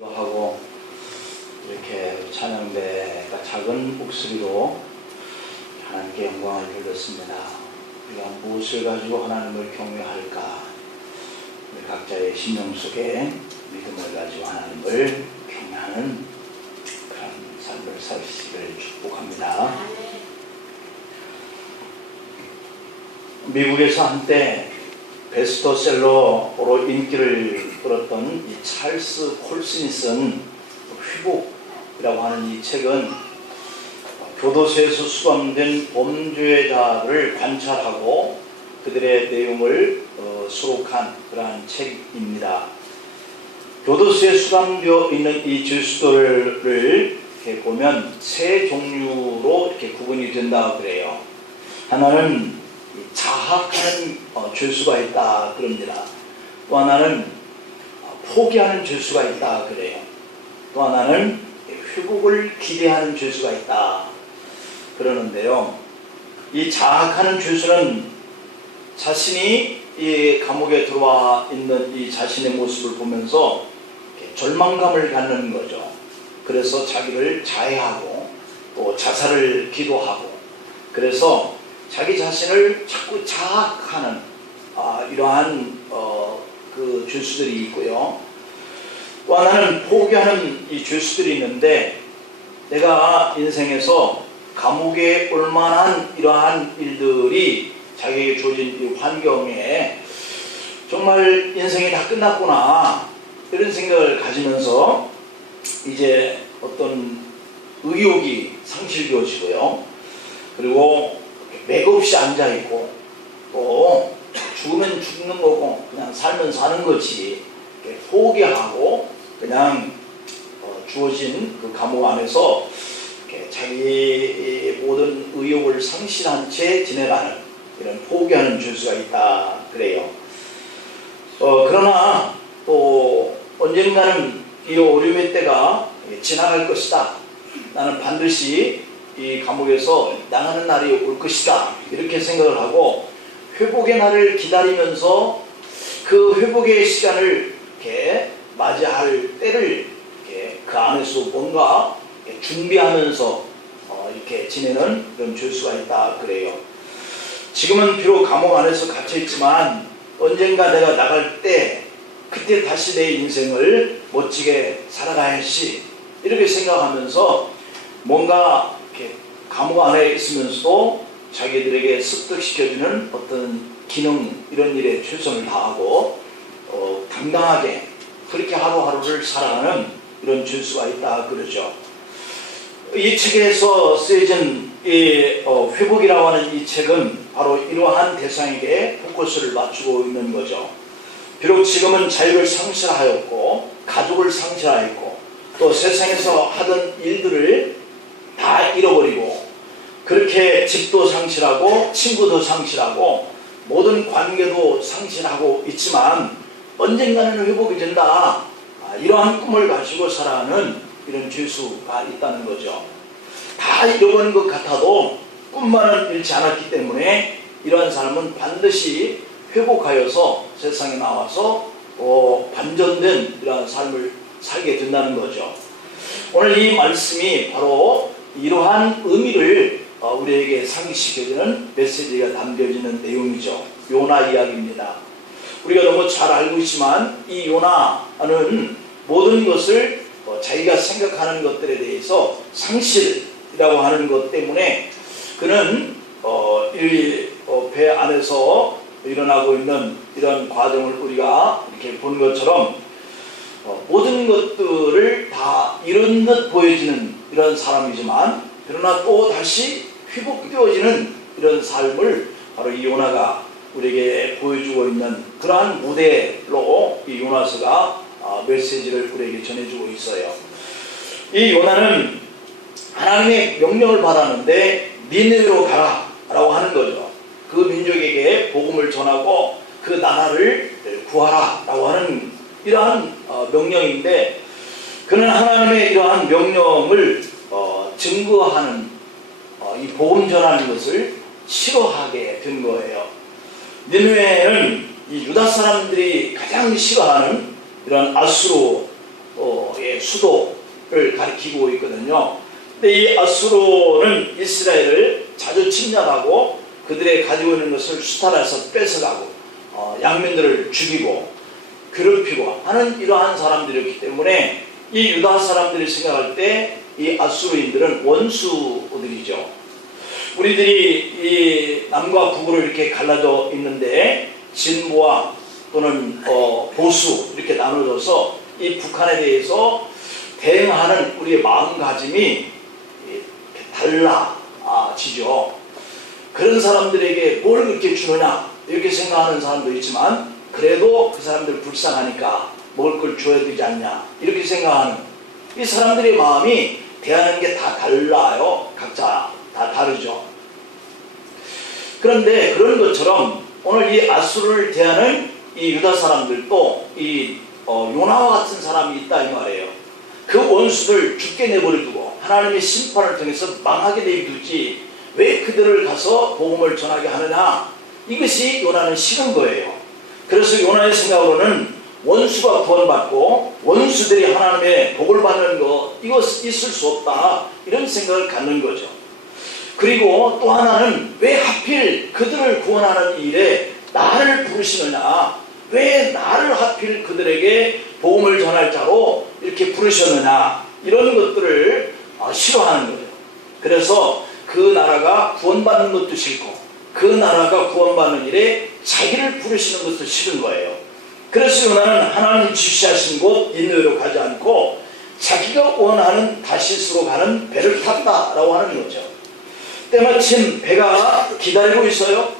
하고 이렇게 찬양대가 작은 목소리로 하나님께 영광을 돌렸습니다. 우리가 무엇을 가지고 하나님을 경외할까? 우리 각자의 심령 속에 믿음을 가지고 하나님을 경외하는 그런 삶을 사시기를 축복합니다. 미국에서 한때 베스트셀러로 인기를 끌었던 이 찰스 콜슨이 쓴 회복이라고 하는 이 책은 교도소에서 수감된 범죄자를 관찰하고 그들의 내용을 수록한 그러한 책입니다. 교도소에 수감되어 있는 이 죄수들을 이렇게 보면 세 종류로 이렇게 구분이 된다 그래요. 하나는 자학하는 죄수가 있다 그럽니다. 또 하나는 포기하는 죄수가 있다 그래요. 또 하나는 회복을 기대하는 죄수가 있다 그러는데요. 이 자학하는 죄수는 자신이 이 감옥에 들어와 있는 이 자신의 모습을 보면서 절망감을 갖는 거죠. 그래서 자기를 자해하고 또 자살을 기도하고, 그래서 자기 자신을 자꾸 자학하는 이러한 그 죄수들이 있고요. 또 하나는 포기하는 이 죄수들이 있는데, 내가 인생에서 감옥에 올 만한 이러한 일들이 자기에게 주어진 이 환경에 정말 인생이 다 끝났구나 이런 생각을 가지면서 이제 어떤 의욕이 상실되어지고요. 그리고 맥없이 앉아있고, 또 죽으면 죽는 거고 그냥 살면 사는 거지 포기하고 그냥 주어진 그 감옥 안에서 자기 모든 의욕을 상실한 채 지내가는 이런 포기하는 죄수가 있다 그래요. 그러나 또 언젠가는 이 어려움의 때가 지나갈 것이다. 나는 반드시 이 감옥에서 나가는 날이 올 것이다. 이렇게 생각을 하고 회복의 날을 기다리면서 그 회복의 시간을 이렇게 맞이할 때를 이렇게 그 안에서 뭔가 이렇게 준비하면서 이렇게 지내는 그런 죄수가 있다 그래요. 지금은 비록 감옥 안에서 갇혀 있지만 언젠가 내가 나갈 때 그때 다시 내 인생을 멋지게 살아가야지 이렇게 생각하면서 뭔가 이렇게 감옥 안에 있으면서도 자기들에게 습득시켜주는 어떤 기능 이런 일에 최선을 다하고 당당하게 그렇게 하루하루를 살아가는 이런 죄수가 있다 그러죠. 이 책에서 쓰여진 이 회복이라고 하는 이 책은 바로 이러한 대상에게 포커스를 맞추고 있는 거죠. 비록 지금은 자유를 상실하였고 가족을 상실하였고 또 세상에서 하던 일들을 다 잃어버리고 그렇게 집도 상실하고 친구도 상실하고 모든 관계도 상실하고 있지만 언젠가는 회복이 된다, 이러한 꿈을 가지고 살아가는 이런 죄수가 있다는 거죠. 다 잃어버린 것 같아도 꿈만은 잃지 않았기 때문에 이러한 사람은 반드시 회복하여서 세상에 나와서 반전된 이러한 삶을 살게 된다는 거죠. 오늘 이 말씀이 바로 이러한 의미를 우리에게 상기시켜주는 메시지가 담겨지는 내용이죠. 요나 이야기입니다. 우리가 너무 잘 알고 있지만 이 요나는 모든 것을 자기가 생각하는 것들에 대해서 상실이라고 하는 것 때문에 그는 배 안에서 일어나고 있는 이런 과정을 우리가 이렇게 본 것처럼 모든 것들을 다 잃은 듯 보여지는 이런 사람이지만 그러나 또 다시 회복되어지는 이런 삶을 바로 이 요나가 우리에게 보여주고 있는 그러한 모델로 이 요나서가 메시지를 우리에게 전해주고 있어요. 이 요나는 하나님의 명령을 받았는데 니느웨로 가라 라고 하는 거죠. 그 민족에게 복음을 전하고 그 나라를 구하라 라고 하는 이러한 명령인데, 그는 하나님의 이러한 명령을 증거하는 이 복음 전하는 것을 싫어하게 된 거예요. 니느웨는 이 유다 사람들이 가장 싫어하는 이런 아수르의 수도를 가리키고 있거든요. 근데 이 아수르는 이스라엘을 자주 침략하고 그들의 가지고 있는 것을 수탈해서 뺏어가고 양민들을 죽이고 괴롭히고 하는 이러한 사람들이었기 때문에 이 유다 사람들이 생각할 때 이 아수르인들은 원수들이죠. 우리들이 이 남과 북으로 이렇게 갈라져 있는데 진보와 또는 보수 이렇게 나눠져서 이 북한에 대해서 대응하는 우리의 마음가짐이 달라지죠. 그런 사람들에게 뭘 그렇게 주느냐 이렇게 생각하는 사람도 있지만 그래도 그 사람들 불쌍하니까 먹을 걸 줘야 되지 않냐 이렇게 생각하는 이 사람들의 마음이 대하는 게 다 달라요. 각자 다 다르죠. 그런데 그런 것처럼 오늘 이 아수르를 대하는 이 유다 사람들도 이 요나와 같은 사람이 있다 이 말이에요. 그 원수들 죽게 내버려두고 하나님의 심판을 통해서 망하게 내두지 왜 그들을 가서 복음을 전하게 하느냐, 이것이 요나는 싫은 거예요. 그래서 요나의 생각으로는 원수가 구원받고 원수들이 하나님의 복을 받는 거 이거 있을 수 없다 이런 생각을 갖는 거죠. 그리고 또 하나는 왜 하필 그들을 구원하는 일에 나를 부르시느냐, 왜 나를 하필 그들에게 복음을 전할 자로 이렇게 부르셨느냐, 이런 것들을 싫어하는 거예요. 그래서 그 나라가 구원받는 것도 싫고 그 나라가 구원받는 일에 자기를 부르시는 것도 싫은 거예요. 그래서 요나는 하나님 지시하신 곳 니느웨로 가지 않고 자기가 원하는 다시스로 가는 배를 탔다라고 하는 거죠. 때마침 배가 기다리고 있어요.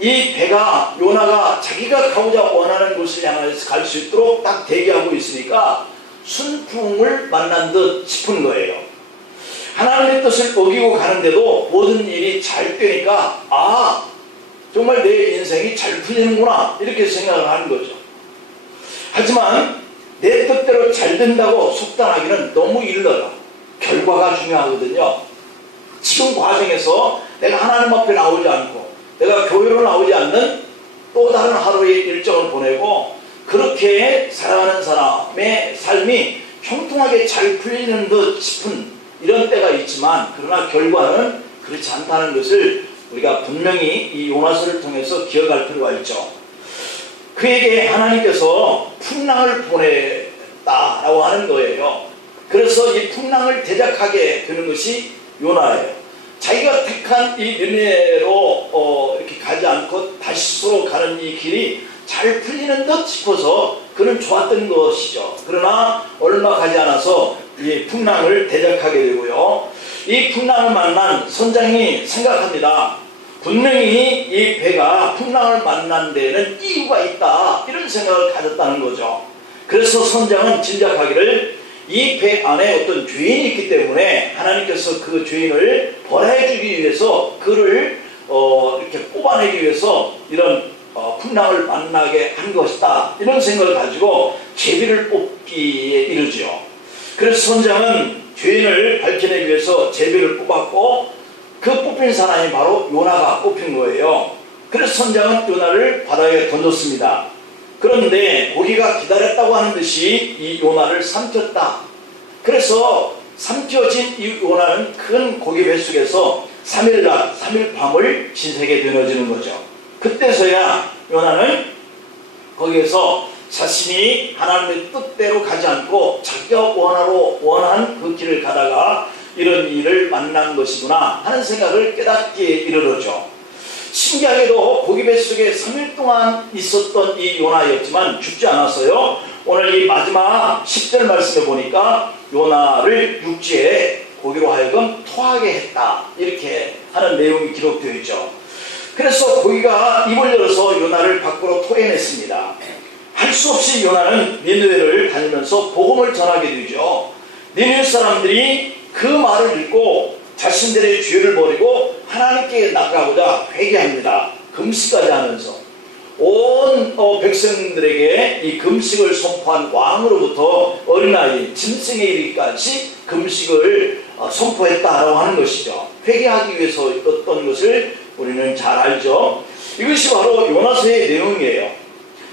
이 배가 요나가 자기가 가고자 원하는 곳을 향해서 갈 수 있도록 딱 대기하고 있으니까 순풍을 만난 듯 싶은 거예요. 하나님의 뜻을 어기고 가는데도 모든 일이 잘 되니까 정말 내 인생이 잘 풀리는구나 이렇게 생각을 하는 거죠. 하지만 내 뜻대로 잘 된다고 속단하기는 너무 일러요. 결과가 중요하거든요. 지금 과정에서 내가 하나님 앞에 나오지 않고 내가 교회로 나오지 않는 또 다른 하루의 일정을 보내고 그렇게 살아가는 사람의 삶이 형통하게 잘 풀리는 듯 싶은 이런 때가 있지만 그러나 결과는 그렇지 않다는 것을 우리가 분명히 이 요나서를 통해서 기억할 필요가 있죠. 그에게 하나님께서 풍랑을 보냈다라고 하는 거예요. 그래서 이 풍랑을 대적하게 되는 것이 요나예요. 자기가 택한 이 니느웨로 이렇게 가지 않고 다시스로 가는 이 길이 잘 풀리는 듯 싶어서 그는 좋았던 것이죠. 그러나 얼마 가지 않아서 이 풍랑을 대적하게 되고요. 이 풍랑을 만난 선장이 생각합니다. 분명히 이 배가 풍랑을 만난 데에는 이유가 있다 이런 생각을 가졌다는 거죠. 그래서 선장은 짐작하기를 이 배 안에 어떤 죄인이 있기 때문에 하나님께서 그 죄인을 벌해주기 위해서 그를 이렇게 뽑아내기 위해서 이런 풍랑을 만나게 한 것이다 이런 생각을 가지고 제비를 뽑기에 이르죠. 그래서 선장은 죄인을 밝혀내기 위해서 제비를 뽑았고 그 뽑힌 사람이 바로 요나가 뽑힌 거예요. 그래서 선장은 요나를 바다에 던졌습니다. 그런데 고기가 기다렸다고 하는 듯이 이 요나를 삼켰다. 그래서 삼켜진 이 요나는 큰 고기 뱃속에서 3일 낮 3일 밤을 지새게 되어지는 거죠. 그때서야 요나는 거기에서 자신이 하나님의 뜻대로 가지 않고 자기가 원한 그 길을 가다가 이런 일을 만난 것이구나 하는 생각을 깨닫기에 이르러죠. 신기하게도 고기 뱃속에 3일 동안 있었던 이 요나였지만 죽지 않았어요. 오늘 이 마지막 10절 말씀에 보니까 요나를 육지에 고기로 하여금 토하게 했다 이렇게 하는 내용이 기록되어 있죠. 그래서 고기가 입을 열어서 요나를 밖으로 토해냈습니다. 할 수 없이 요나는 니느웨를 다니면서 복음을 전하게 되죠. 니느웨 사람들이 그 말을 읽고 자신들의 죄를 버리고 하나님께 나가고자 회개합니다. 금식까지 하면서 온 백성들에게 이 금식을 선포한 왕으로부터 어린아이 짐승에 이르기까지 금식을 선포했다라고 하는 것이죠. 회개하기 위해서 어떤 것을 우리는 잘 알죠. 이것이 바로 요나서의 내용이에요.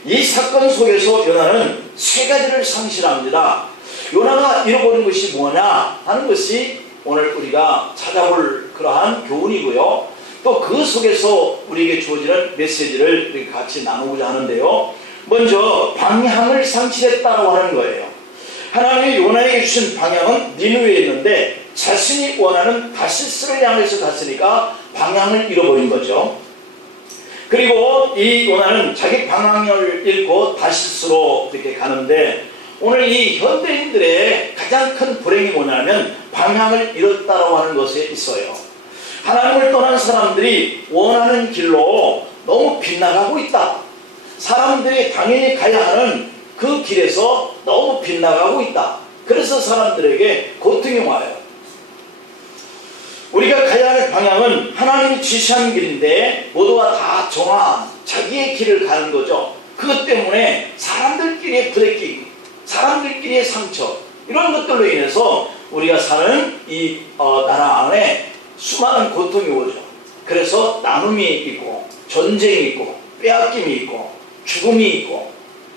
이 사건 속에서 요나는 세 가지를 상실합니다. 요나가 잃어버린 것이 뭐냐 하는 것이 오늘 우리가 찾아볼 그러한 교훈이고요. 또 그 속에서 우리에게 주어지는 메시지를 이렇게 같이 나누고자 하는데요. 먼저 방향을 상실했다고 하는 거예요. 하나님이 요나에게 주신 방향은 니느웨에 있는데 자신이 원하는 다시스를 향해서 갔으니까 방향을 잃어버린 거죠. 그리고 이 요나는 자기 방향을 잃고 다시스로 이렇게 가는데, 오늘 이 현대인들의 가장 큰 불행이 뭐냐면 방향을 잃었다라고 하는 것에 있어요. 하나님을 떠난 사람들이 원하는 길로 너무 빗나가고 있다. 사람들이 당연히 가야 하는 그 길에서 너무 빗나가고 있다. 그래서 사람들에게 고통이 와요. 우리가 가야 할 방향은 하나님이 지시한 길인데 모두가 다 정한 자기의 길을 가는 거죠. 그것 때문에 사람들끼리의 부대끼기, 사람들끼리의 상처, 이런 것들로 인해서 우리가 사는 이 나라 안에 수많은 고통이 오죠. 그래서 나눔이 있고 전쟁이 있고 빼앗김이 있고 죽음이 있고,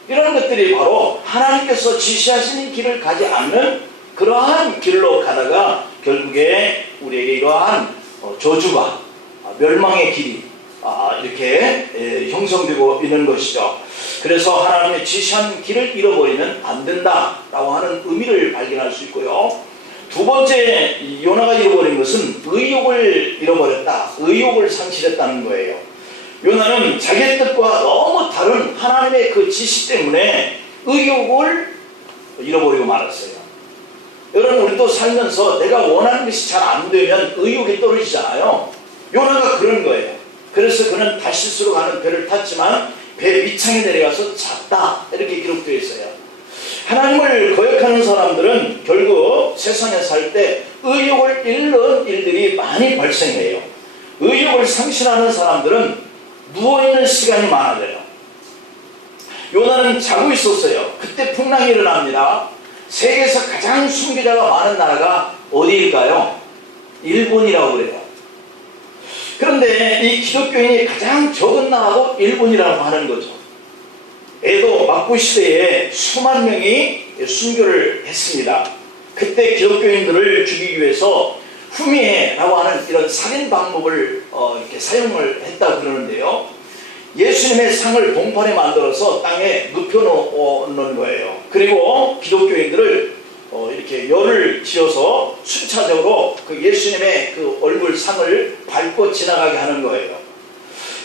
이런 것들이 바로 하나님께서 지시하시는 길을 가지 않는 그러한 길로 가다가 결국에 우리에게 이러한 저주가, 멸망의 길이 이렇게 형성되고 있는 것이죠. 그래서 하나님의 지시한 길을 잃어버리면 안 된다라고 하는 의미를 발견할 수 있고요. 두 번째, 요나가 잃어버린 것은 의욕을 잃어버렸다. 의욕을 상실했다는 거예요. 요나는 자기의 뜻과 너무 다른 하나님의 그 지시 때문에 의욕을 잃어버리고 말았어요. 여러분, 우리도 살면서 내가 원하는 것이 잘 안 되면 의욕이 떨어지잖아요. 요나가 그런 거예요. 그래서 그는 다시스로 가는 배를 탔지만 배 밑창에 내려가서 잤다, 이렇게 기록되어 있어요. 하나님을 거역하는 사람들은 결국 세상에 살 때 의욕을 잃는 일들이 많이 발생해요. 의욕을 상실하는 사람들은 누워있는 시간이 많아져요. 요나는 자고 있었어요. 그때 풍랑이 일어납니다. 세계에서 가장 순교자가 많은 나라가 어디일까요? 일본이라고 그래요. 그런데 이 기독교인이 가장 적은 나라도 일본이라고 하는 거죠. 에도 막부 시대에 수만 명이 순교를 했습니다. 그때 기독교인들을 죽이기 위해서 후미에라고 하는 이런 살인 방법을 이렇게 사용을 했다고 그러는데요. 예수님의 상을 봉판에 만들어서 땅에 눕혀놓는 거예요. 그리고 기독교인들을 이렇게 열을 지어서 순차적으로 그 예수님의 그 얼굴 상을 밟고 지나가게 하는 거예요.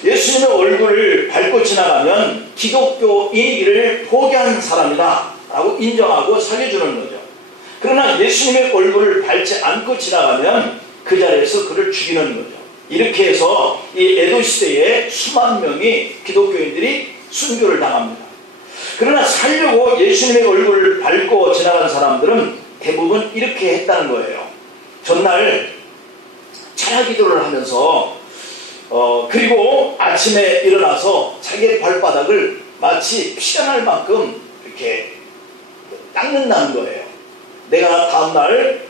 예수님의 얼굴을 밟고 지나가면 기독교인이기를 포기한 사람이다 라고 인정하고 살려주는 거죠. 그러나 예수님의 얼굴을 밟지 않고 지나가면 그 자리에서 그를 죽이는 거죠. 이렇게 해서 이 에도 시대에 수만 명이 기독교인들이 순교를 당합니다. 그러나 살려고 예수님의 얼굴을 밟고 지나간 사람들은 대부분 이렇게 했다는 거예요. 전날 찬양 기도를 하면서 그리고 아침에 일어나서 자기의 발바닥을 마치 피가 날 만큼 이렇게 닦는다는 거예요. 내가 다음날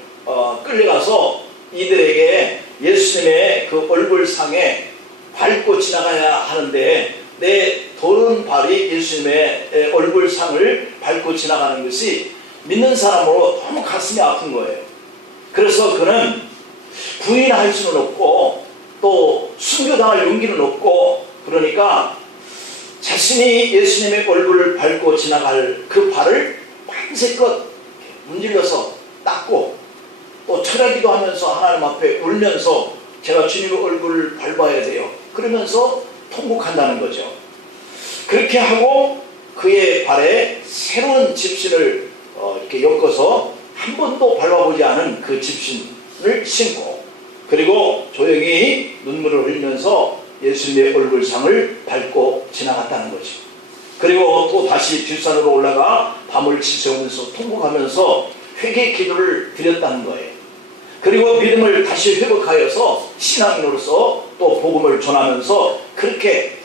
끌려가서 이들에게 예수님의 그 얼굴상에 밟고 지나가야 하는데 내 더러운 발이 예수님의 얼굴상을 밟고 지나가는 것이 믿는 사람으로 너무 가슴이 아픈 거예요. 그래서 그는 부인할 수는 없고 또 순교당할 용기는 없고, 그러니까 자신이 예수님의 얼굴을 밟고 지나갈 그 발을 밤새껏 문질러서 닦고 또 철야기도 하면서 하나님 앞에 울면서 제가 주님의 얼굴을 밟아야 돼요, 그러면서 통곡한다는 거죠. 그렇게 하고 그의 발에 새로운 집신을 이렇게 엮어서 한 번도 밟아보지 않은 그 집신을 신고, 그리고 조용히 눈물을 흘리면서 예수님의 얼굴상을 밟고 지나갔다는 거죠. 그리고 또 다시 뒷산으로 올라가 밤을 지새우면서 통곡하면서 회개 기도를 드렸다는 거예요. 그리고 믿음을 다시 회복하여서 신앙인으로서 또 복음을 전하면서 그렇게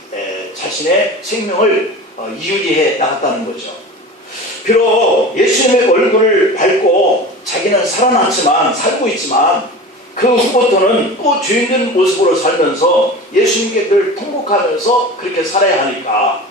자신의 생명을 유지해 나갔다는 거죠. 비록 예수님의 얼굴을 밟고 자기는 살고 있지만 그 후부터는 또 죄인된 모습으로 살면서 예수님께 늘 통곡하면서 그렇게 살아야 하니까,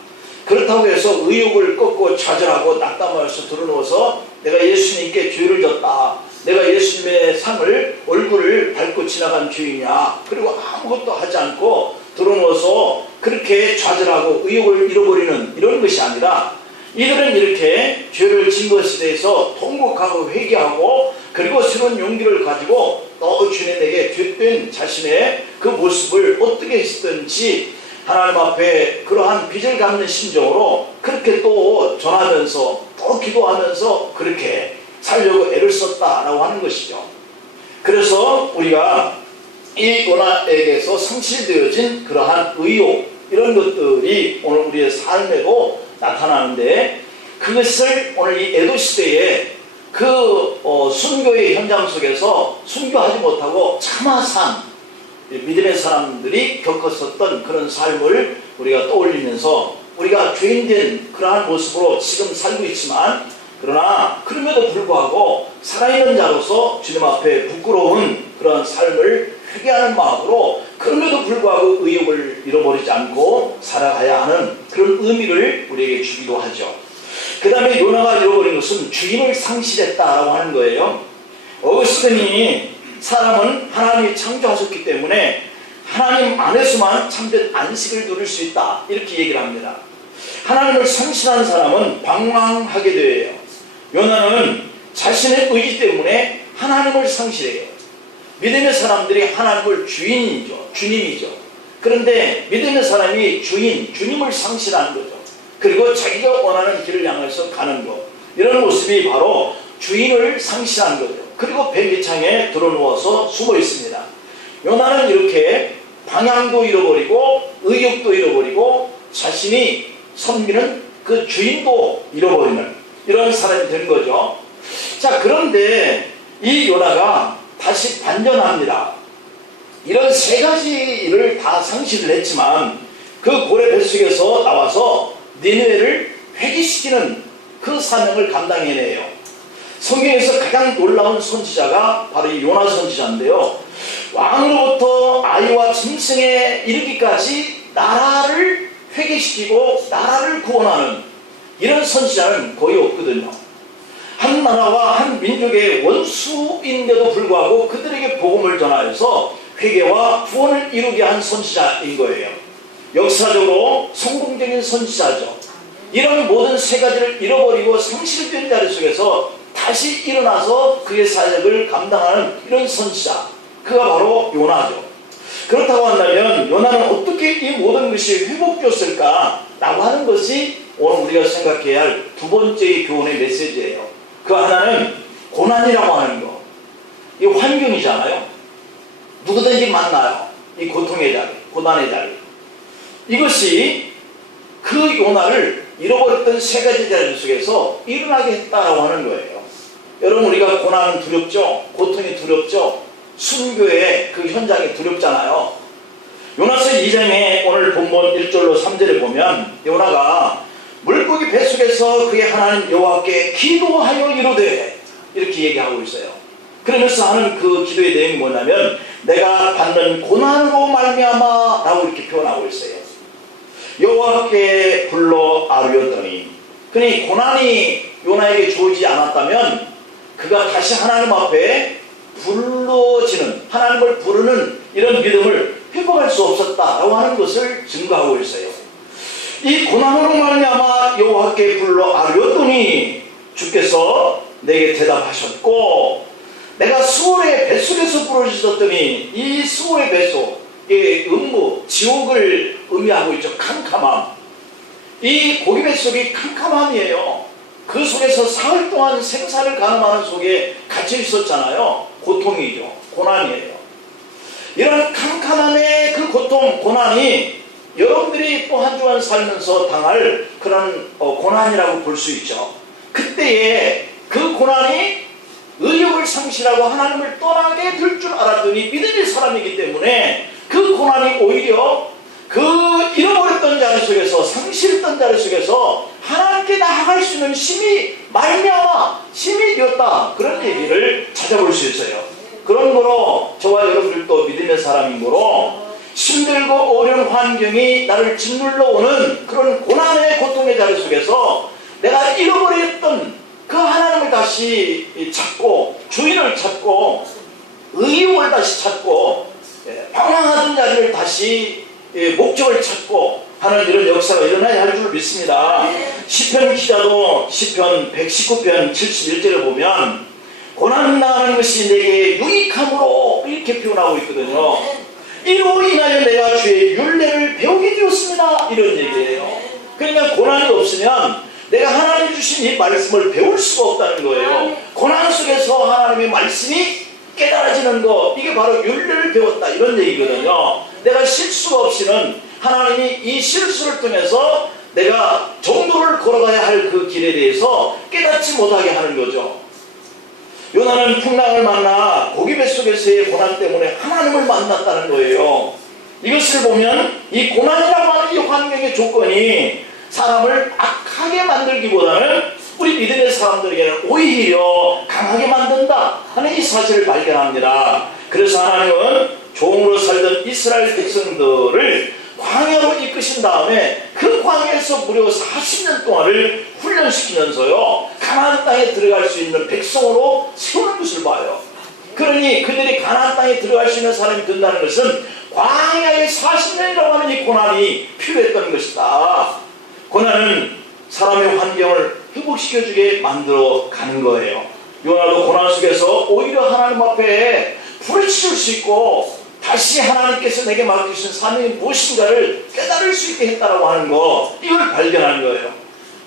그렇다고 해서 의욕을 꺾고 좌절하고 낙담하면서 드러누워서 내가 예수님께 죄를 졌다. 내가 예수님의 상을 얼굴을 밟고 지나간 죄이냐. 그리고 아무것도 하지 않고 들어누워서 그렇게 좌절하고 의욕을 잃어버리는 이런 것이 아니라 이들은 이렇게 죄를 진 것에 대해서 통곡하고 회개하고 그리고 새로운 용기를 가지고 또 주님에게 죄된 자신의 그 모습을 어떻게 했든지 하나님 앞에 그러한 빚을 갚는 심정으로 그렇게 또 전하면서 또 기도하면서 그렇게 살려고 애를 썼다라고 하는 것이죠. 그래서 우리가 이 요나에게서 성실되어진 그러한 의욕 이런 것들이 오늘 우리의 삶에도 나타나는데 그것을 오늘 이 에도 시대에 그 순교의 현장 속에서 순교하지 못하고 참아 산 믿음의 사람들이 겪었었던 그런 삶을 우리가 떠올리면서 우리가 죄인된 그러한 모습으로 지금 살고 있지만 그러나 그럼에도 불구하고 살아있는 자로서 주님 앞에 부끄러운 그런 삶을 회개하는 마음으로 그럼에도 불구하고 의욕을 잃어버리지 않고 살아가야 하는 그런 의미를 우리에게 주기도 하죠. 그 다음에 요나가 잃어버린 것은 주인을 상실했다라고 하는 거예요. 어거스틴이 사람은 하나님이 창조하셨기 때문에 하나님 안에서만 참된 안식을 누릴 수 있다 이렇게 얘기를 합니다. 하나님을 상실한 사람은 방황하게 돼요. 요나는 자신의 의지 때문에 하나님을 상실해요. 믿음의 사람들이 하나님을 주님이죠. 그런데 믿음의 사람이 주님을 상실하는 거죠. 그리고 자기가 원하는 길을 향해서 가는 것, 이런 모습이 바로 주인을 상실한 거죠. 그리고 뱀기창에 들어누워서 숨어 있습니다. 요나는 이렇게 방향도 잃어버리고 의욕도 잃어버리고 자신이 섬기는 그 주인도 잃어버리는 이런 사람이 된 거죠. 자, 그런데 이 요나가 다시 반전합니다. 이런 세 가지를 다 상실을 했지만 그 고래 뱃속에서 나와서 니느웨를 회개시키는 그 사명을 감당해내요. 성경에서 가장 놀라운 선지자가 바로 이 요나 선지자인데요. 왕으로부터 아이와 짐승에 이르기까지 나라를 회개시키고 나라를 구원하는 이런 선지자는 거의 없거든요. 한 나라와 한 민족의 원수인데도 불구하고 그들에게 복음을 전하여서 회개와 구원을 이루게 한 선지자인 거예요. 역사적으로 성공적인 선지자죠. 이런 모든 세 가지를 잃어버리고 상실된 자리 속에서 다시 일어나서 그의 사역을 감당하는 이런 선지자, 그가 바로 요나죠. 그렇다고 한다면 요나는 어떻게 이 모든 것이 회복되었을까 라고 하는 것이 오늘 우리가 생각해야 할 두 번째의 교훈의 메시지예요. 그 하나는 고난이라고 하는 거, 이 환경이잖아요. 누구든지 만나요. 이 고통의 자리, 고난의 자리. 이것이 그 요나를 잃어버렸던 세 가지 자리 속에서 일어나게 했다라고 하는 거예요. 여러분, 우리가 고난은 두렵죠? 고통이 두렵죠? 순교의 그 현장이 두렵잖아요. 요나서 2장에 오늘 본문 1절로 3절에 보면 요나가 물고기 뱃속에서 그의 하나님 여호와께 기도하여 이르되 이렇게 얘기하고 있어요. 그러면서 하는 그 기도의 내용이 뭐냐면 내가 받는 고난으로 말미암아 라고 이렇게 표현하고 있어요. 여호와께 불러 아뢰었더니, 그러니 고난이 요나에게 주어지지 않았다면 그가 다시 하나님 앞에 불러지는, 하나님을 부르는 이런 믿음을 회복할 수 없었다라고 하는 것을 증거하고 있어요. 이 고난으로 말미암아 여호와께 불러 아뢰었더니 주께서 내게 대답하셨고, 내가 수월의 뱃속에서 부르짖었더니, 이 수월의 뱃속, 이 음부, 지옥을 의미하고 있죠. 캄캄함. 이 고기 뱃속이 캄캄함이에요. 그 속에서 사흘 동안 생사를 가늠하는 속에 갇혀 있었잖아요. 고통이죠. 고난이에요. 이런 캄캄함의 그 고통, 고난이 여러분들이 또 한 주간 살면서 당할 그런 고난이라고 볼 수 있죠. 그때에 그 고난이 의욕을 상실하고 하나님을 떠나게 될 줄 알았더니 믿음의 사람이기 때문에 그 고난이 오히려 그 잃어버렸던 자리 속에서, 상실했던 자리 속에서 하나님께 나아갈 수 있는 힘이 말미암아 힘이 되었다, 그런 얘기를 찾아볼 수 있어요. 그런 거로 저와 여러분들도 믿음의 사람인 거로 힘들고 어려운 환경이 나를 짓눌러 오는 그런 고난의 고통의 자리 속에서 내가 잃어버렸던 그 하나님을 다시 찾고 주인을 찾고 의욕을 다시 찾고 방황하던 자리를 다시 목적을 찾고 하는 이런 역사가 일어나야 할 줄 믿습니다. 시편 기자도 시편 119편 71절에 보면 고난 당하는 것이 내게 유익함으로 이렇게 표현하고 있거든요. 이로 인하여 내가 주의 율례를 배우게 되었습니다. 이런 얘기예요. 그러니까 고난이 없으면 내가 하나님 주신 이 말씀을 배울 수가 없다는 거예요. 고난 속에서 하나님의 말씀이 깨달아지는 거, 이게 바로 율례를 배웠다 이런 얘기거든요. 내가 실수가 없이는 하나님이 이 실수를 통해서 내가 정도를 걸어가야 할 그 길에 대해서 깨닫지 못하게 하는 거죠. 요나는 풍랑을 만나 고기 뱃속에서의 고난 때문에 하나님을 만났다는 거예요. 이것을 보면 이 고난이라고 하는 이 환경의 조건이 사람을 악하게 만들기보다는 우리 믿음의 사람들에게는 오히려 강하게 만든다 하는 이 사실을 발견합니다. 그래서 하나님은 종으로 살던 이스라엘 백성들을 광야로 이끄신 다음에 그 광야에서 무려 40년 동안을 훈련시키면서요 가나안 땅에 들어갈 수 있는 백성으로 세우는 것을 봐요. 그러니 그들이 가나안 땅에 들어갈 수 있는 사람이 된다는 것은 광야의 40년이라고 하는 이 고난이 필요했던 것이다. 고난은 사람의 환경을 회복시켜주게 만들어 가는 거예요. 요나도 고난 속에서 오히려 하나님 앞에 부르짖을 수 있고 다시 하나님께서 내게 맡기신 사명이 무엇인가를 깨달을 수 있게 했다라고 하는 거, 이걸 발견하는 거예요.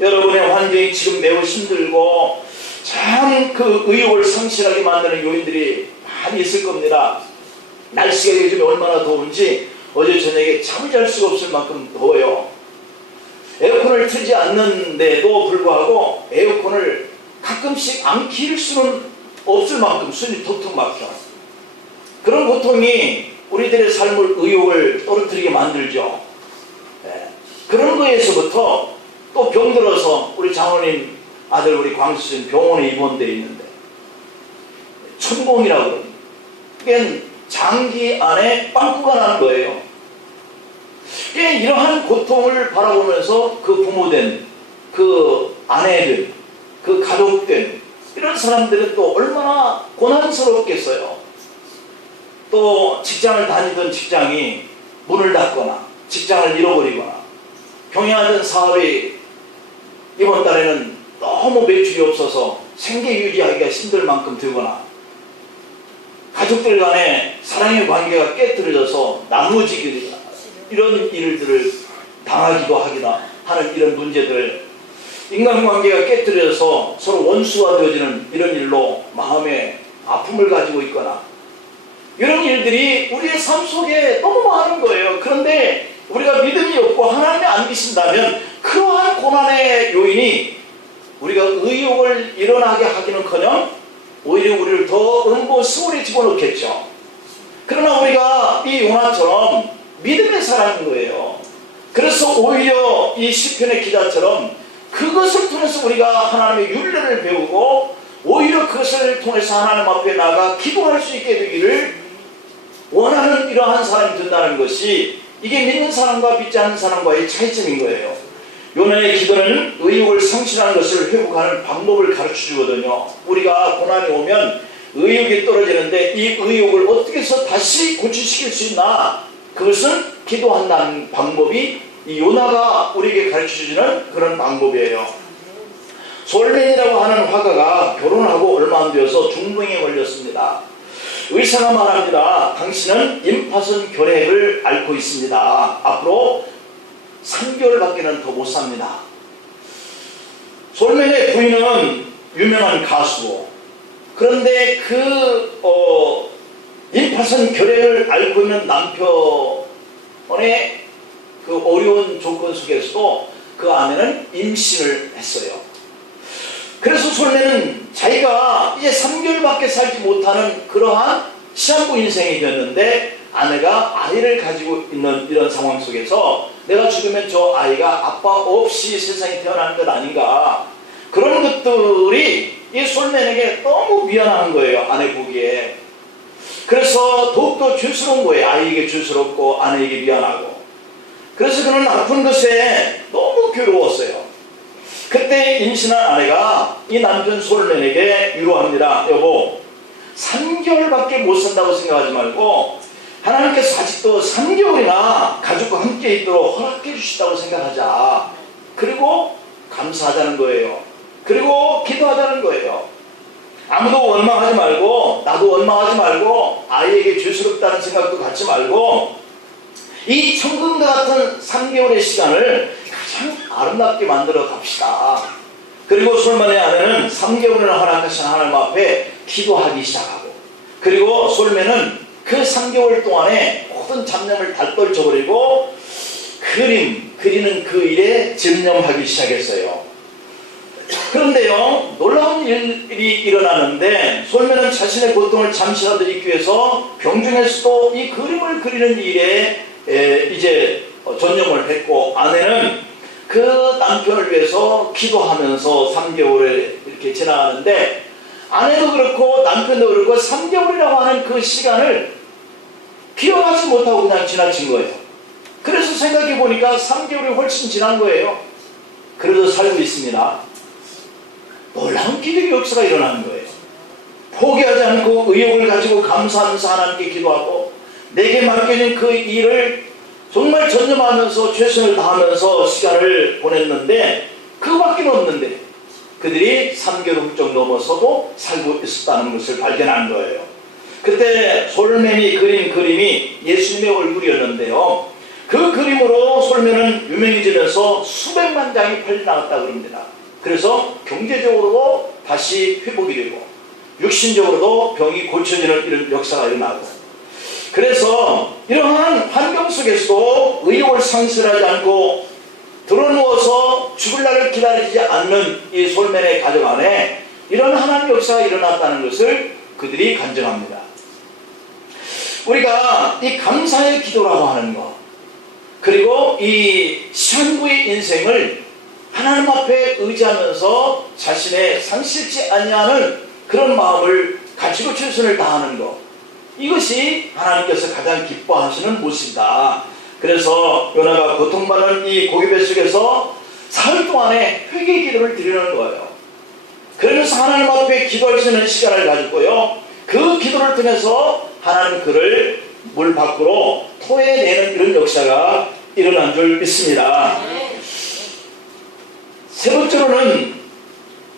여러분의 환경이 지금 매우 힘들고 참 그 의욕을 상실하게 만드는 요인들이 많이 있을 겁니다. 날씨가 요즘에 얼마나 더운지 어제 저녁에 잠을 잘 수가 없을 만큼 더워요. 에어컨을 틀지 않는데도 불구하고 에어컨을 가끔씩 안 킬 수는 없을 만큼 숨이 턱턱 막혀. 그런 고통이 우리들의 삶을 의욕을 떨어뜨리게 만들죠. 그런 거에서부터 또 병들어서 우리 장모님 아들 우리 광수님 병원에 입원되어 있는데 천공이라고 그럽니다. 그게 장기 안에 빵꾸가 나는 거예요. 이러한 고통을 바라보면서 그 부모된 그 아내들, 그 가족들, 이런 사람들은 또 얼마나 고난스럽겠어요. 또 직장을 다니던 직장이 문을 닫거나 직장을 잃어버리거나 경영하던 사업이 이번 달에는 너무 매출이 없어서 생계 유지하기가 힘들 만큼 들거나 가족들 간의 사랑의 관계가 깨뜨려져서 나누어지기나 이런 일들을 당하기도 하기나 하는 이런 문제들, 인간관계가 깨뜨려져서 서로 원수가 되어지는 이런 일로 마음에 아픔을 가지고 있거나 이런 일들이 우리의 삶 속에 너무 많은 거예요. 그런데 우리가 믿음이 없고 하나님이 안 계신다면 그러한 고난의 요인이 우리가 의욕을 일어나게 하기는커녕 오히려 우리를 더 음고 수월에 집어넣겠죠. 그러나 우리가 이 요나처럼 믿음의 사람인 거예요. 그래서 오히려 이 시편의 기자처럼 그것을 통해서 우리가 하나님의 율례를 배우고 오히려 그것을 통해서 하나님 앞에 나가 기도할 수 있게 되기를 원하는 이러한 사람이 된다는 것이 이게 믿는 사람과 믿지 않는 사람과의 차이점인 거예요. 요나의 기도는 의욕을 상실하는 것을 회복하는 방법을 가르쳐 주거든요. 우리가 고난이 오면 의욕이 떨어지는데 이 의욕을 어떻게 해서 다시 고치시킬 수 있나, 그것은 기도한다는 방법이 이 요나가 우리에게 가르쳐주는 그런 방법이에요. 솔멘이라고 하는 화가가 결혼하고 얼마 안 되어서 중풍에 걸렸습니다. 의사가 말합니다. 당신은 임파선 결핵을 앓고 있습니다. 앞으로 3개월밖에는 더 못 삽니다. 솔멘의 부인은 유명한 가수고, 그런데 임파선 결핵을 앓고 있는 남편의 그 어려운 조건 속에서도 그 아내는 임신을 했어요. 그래서 솔멘은 자기가 이제 3개월밖에 살지 못하는 그러한 시한부 인생이 되었는데 아내가 아이를 가지고 있는 이런 상황 속에서 내가 죽으면 저 아이가 아빠 없이 세상에 태어나는 것 아닌가, 그런 것들이 이 솔멘에게 너무 미안한 거예요. 아내 보기에. 그래서 더욱더 죄스러운 거예요. 아이에게 죄스럽고 아내에게 미안하고. 그래서 그는 아픈 것에 너무 괴로웠어요. 그때 임신한 아내가 이 남편 솔맨에게 위로합니다. 여보, 3개월밖에 못 산다고 생각하지 말고 하나님께서 아직도 3개월이나 가족과 함께 있도록 허락해 주시다고 생각하자. 그리고 감사하자는 거예요. 그리고 기도하자는 거예요. 아무도 원망하지 말고, 나도 원망하지 말고, 아이에게 죄스럽다는 생각도 갖지 말고, 이 천금과 같은 3개월의 시간을 가장 아름답게 만들어 갑시다. 그리고 솔만의 아내는 3개월이나 허락하신 하나님 앞에 기도하기 시작하고, 그리고 솔맨은 그 3개월 동안에 모든 잡념을 다 떨쳐버리고 그리는 그 일에 집념하기 시작했어요. 그런데요, 놀라운 일이 일어나는데 솔맨은 자신의 고통을 잠시라도 잊기 위해서 병중에서도 이 그림을 그리는 일에 이제 전념을 했고, 아내는 그 남편을 위해서 기도하면서 3개월을 이렇게 지나가는데, 아내도 그렇고 남편도 그렇고 3개월이라고 하는 그 시간을 기억하지 못하고 그냥 지나친 거예요. 그래서 생각해 보니까 3개월이 훨씬 지난 거예요. 그래도 살고 있습니다. 놀라운 기적의 역사가 일어나는 거예요. 포기하지 않고 의욕을 가지고 감사하면서 하나님께 기도하고, 내게 맡겨진 그 일을 정말 전념하면서 최선을 다하면서 시간을 보냈는데, 그거밖에 없는데 그들이 3개월 훌쩍 넘어서도 살고 있었다는 것을 발견한 거예요. 그때 솔맨이 그린 그림이 예수님의 얼굴이었는데요, 그 그림으로 솔맨은 유명해지면서 수백만 장이 팔려나갔다고 합니다. 그래서 경제적으로도 다시 회복이 되고 육신적으로도 병이 고쳐지는 이런 역사가 일어나고, 그래서 이러한 환경 속에서도 의욕을 상실하지 않고 드러누워서 죽을 날을 기다리지 않는 이 솔맨의 가정 안에 이런 하나님의 역사가 일어났다는 것을 그들이 간증합니다. 우리가 이 감사의 기도라고 하는 것, 그리고 이 시한부의 인생을 하나님 앞에 의지하면서 자신의 상실지 아니하는 그런 마음을 가지고 최선을 다하는 것, 이것이 하나님께서 가장 기뻐하시는 모습이다. 그래서 요나가 고통받는 이 고기배 속에서 사흘 동안에 회개 기도를 드리는 거예요. 그러면서 하나님 앞에 기도할 수 있는 시간을 가졌고요, 그 기도를 통해서 하나님 그를 물 밖으로 토해내는 이런 역사가 일어난 줄 믿습니다. 세 번째로는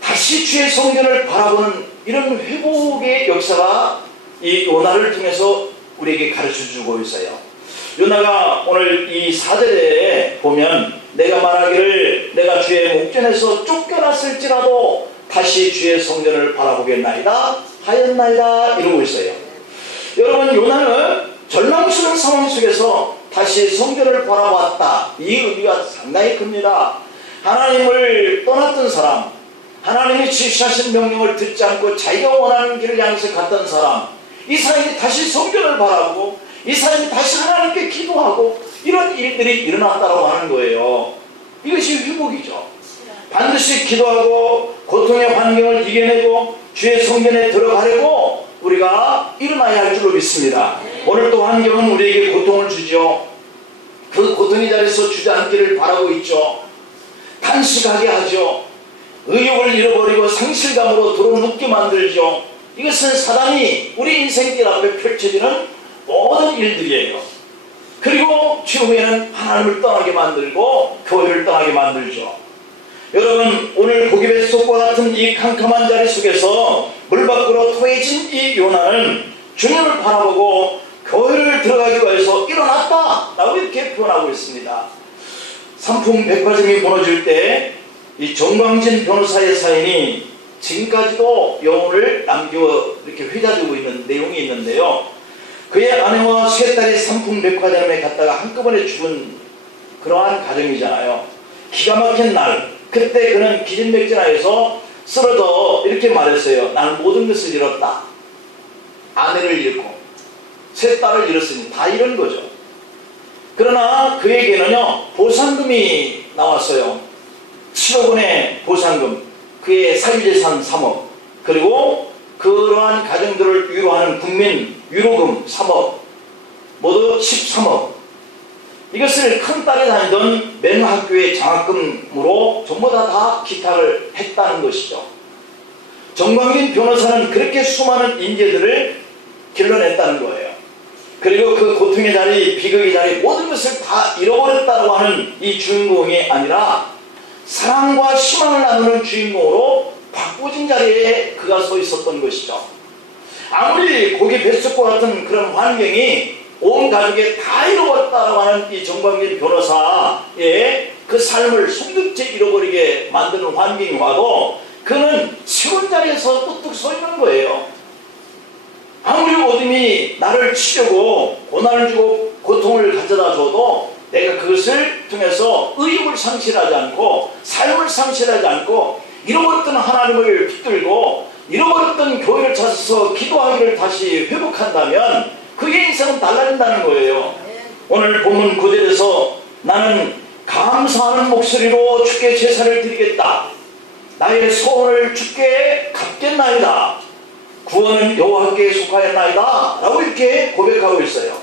다시 주의 성전을 바라보는 이런 회복의 역사가 이 요나를 통해서 우리에게 가르쳐주고 있어요. 요나가 오늘 이 4절에 보면, 내가 말하기를 내가 주의 목전에서 쫓겨났을지라도 다시 주의 성전을 바라보겠나이다 하였나이다 이러고 있어요. 여러분, 요나는 절망스러운 상황 속에서 다시 성전을 바라보았다. 이 의미가 상당히 큽니다. 하나님을 떠났던 사람, 하나님이 지시하신 명령을 듣지 않고 자기가 원하는 길을 향해서 갔던 사람, 이 사람이 다시 성전을 바라보고 이 사람이 다시 하나님께 기도하고 이런 일들이 일어났다고 하는 거예요. 이것이 회복이죠. 반드시 기도하고 고통의 환경을 이겨내고 주의 성전에 들어가려고 우리가 일어나야 할 줄로 믿습니다. 오늘 또 환경은 우리에게 고통을 주죠. 그 고통의 자리에서 주저앉기를 바라고 있죠. 탄식하게 하죠. 의욕을 잃어버리고 상실감으로 도로눕게 만들죠. 이것은 사단이 우리 인생길 앞에 펼쳐지는 모든 일들이에요. 그리고 최후에는 하나님을 떠나게 만들고 교회를 떠나게 만들죠. 여러분, 오늘 고기배 속과 같은 이 캄캄한 자리 속에서 물 밖으로 토해진 이 요나는 주님을 바라보고 교회를 들어가기 위해서 일어났다 라고 이렇게 표현하고 있습니다. 삼풍 백화점이 무너질 때 이 정광진 변호사의 사연이 지금까지도 영혼을 남겨 이렇게 회자되고 있는 내용이 있는데요, 그의 아내와 세 딸이 삼풍 백화점에 갔다가 한꺼번에 죽은 그러한 가정이잖아요. 기가 막힌 날, 그때 그는 기진맥진하여서 쓰러져 이렇게 말했어요. 나는 모든 것을 잃었다. 아내를 잃고 세 딸을 잃었으니 다 잃은 거죠. 그러나 그에게는요 보상금이 나왔어요. 7억 원의 보상금, 그의 사유재산 3억, 그리고 그러한 가정들을 위로하는 국민 위로금 3억, 모두 13억. 이것을 큰딸이 다니던 맹학교의 장학금으로 전부 다 기탁을 했다는 것이죠. 정광진 변호사는 그렇게 수많은 인재들을 길러냈다는 거예요. 그리고 그 고통의 자리, 비극의 자리, 모든 것을 다 잃어버렸다고 하는 이 주인공이 아니라 사랑과 희망을 나누는 주인공으로 바꾸어진 자리에 그가 서 있었던 것이죠. 아무리 고기 뱃속과 같은 그런 환경이 온 가족에 다 잃어버렸다고 하는 이 정광진 변호사의 그 삶을 송두째 잃어버리게 만드는 환경이 와도 그는 세운 자리에서 뚝뚝 서 있는 거예요. 아무리 어둠이 나를 치려고 고난을 주고 고통을 가져다 줘도 내가 그것을 통해서 의욕을 상실하지 않고 삶을 상실하지 않고 잃어버렸던 하나님을 붙들고 잃어버렸던 교회를 찾아서 기도하기를 다시 회복한다면 그의 인생은 달라진다는 거예요. 오늘 본문 9절에서 나는 감사하는 목소리로 주께 제사를 드리겠다. 나의 소원을 주께 갚겠나이다. 구원은 여호와께 속하였나이다 라고 이렇게 고백하고 있어요.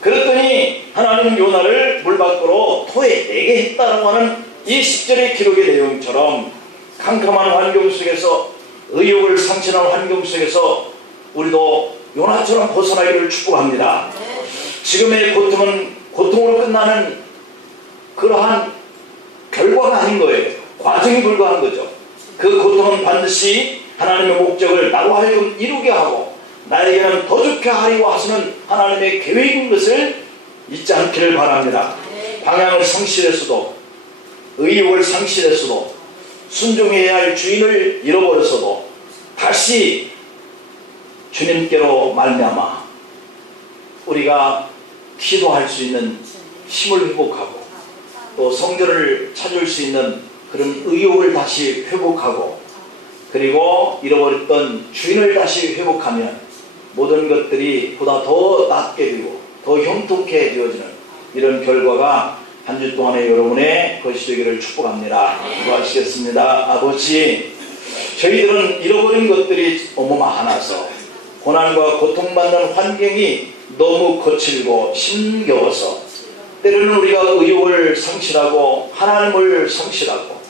그랬더니 하나님은 요나를 물 밖으로 토해내게 했다라고 하는 이 10절의 기록의 내용처럼 캄캄한 환경 속에서 의욕을 상실한 환경 속에서 우리도 요나처럼 벗어나기를 축복합니다. 지금의 고통은 고통으로 끝나는 그러한 결과가 아닌 거예요. 과정이 불과한 거죠. 그 고통은 반드시 하나님의 목적을 나로 하여금 이루게 하고 나에게는 더 좋게 하리고 하시는 하나님의 계획인 것을 잊지 않기를 바랍니다. 방향을 상실했어도 의욕을 상실했어도 순종해야 할 주인을 잃어버렸어도 다시 주님께로 말미암아 우리가 기도할 수 있는 힘을 회복하고 또 성전을 찾을 수 있는 그런 의욕을 다시 회복하고 그리고 잃어버렸던 주인을 다시 회복하면 모든 것들이 보다 더 낫게 되고 더 형통케 되어지는 이런 결과가 한 주 동안의 여러분의 것이 되기를 축복합니다. 기도하시겠습니다. 아버지, 저희들은 잃어버린 것들이 너무 많아서 고난과 고통받는 환경이 너무 거칠고 힘겨워서 때로는 우리가 의욕을 상실하고 하나님을 상실하고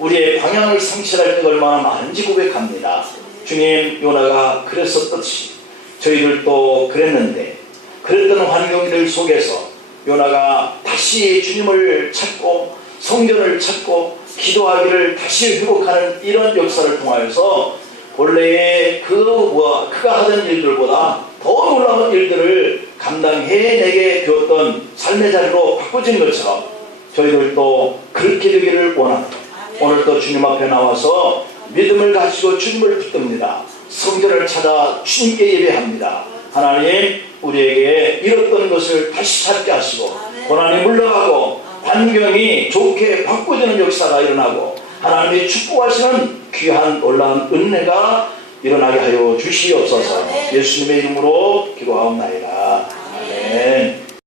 우리의 방향을 상실할 때가 얼마나 많은지 고백합니다. 주님, 요나가 그랬었듯이 저희들도 그랬는데 그랬던 환경들 속에서 요나가 다시 주님을 찾고 성전을 찾고 기도하기를 다시 회복하는 이런 역사를 통하여서 본래의 그가 하던 일들보다 더 놀라운 일들을 감당해내게 되었던 삶의 자리로 바꿔진 것처럼 저희들도 그렇게 되기를 원합니다. 오늘도 주님 앞에 나와서 믿음을 가지고 주님을 붙듭니다. 성전을 찾아 주님께 예배합니다. 하나님, 우리에게 잃었던 것을 다시 찾게 하시고 고난이 물러가고 환경이 좋게 바꿔지는 역사가 일어나고 하나님의 축복하시는 귀한 놀라운 은혜가 일어나게 하여 주시옵소서. 예수님의 이름으로 기도하옵나이다. 아멘.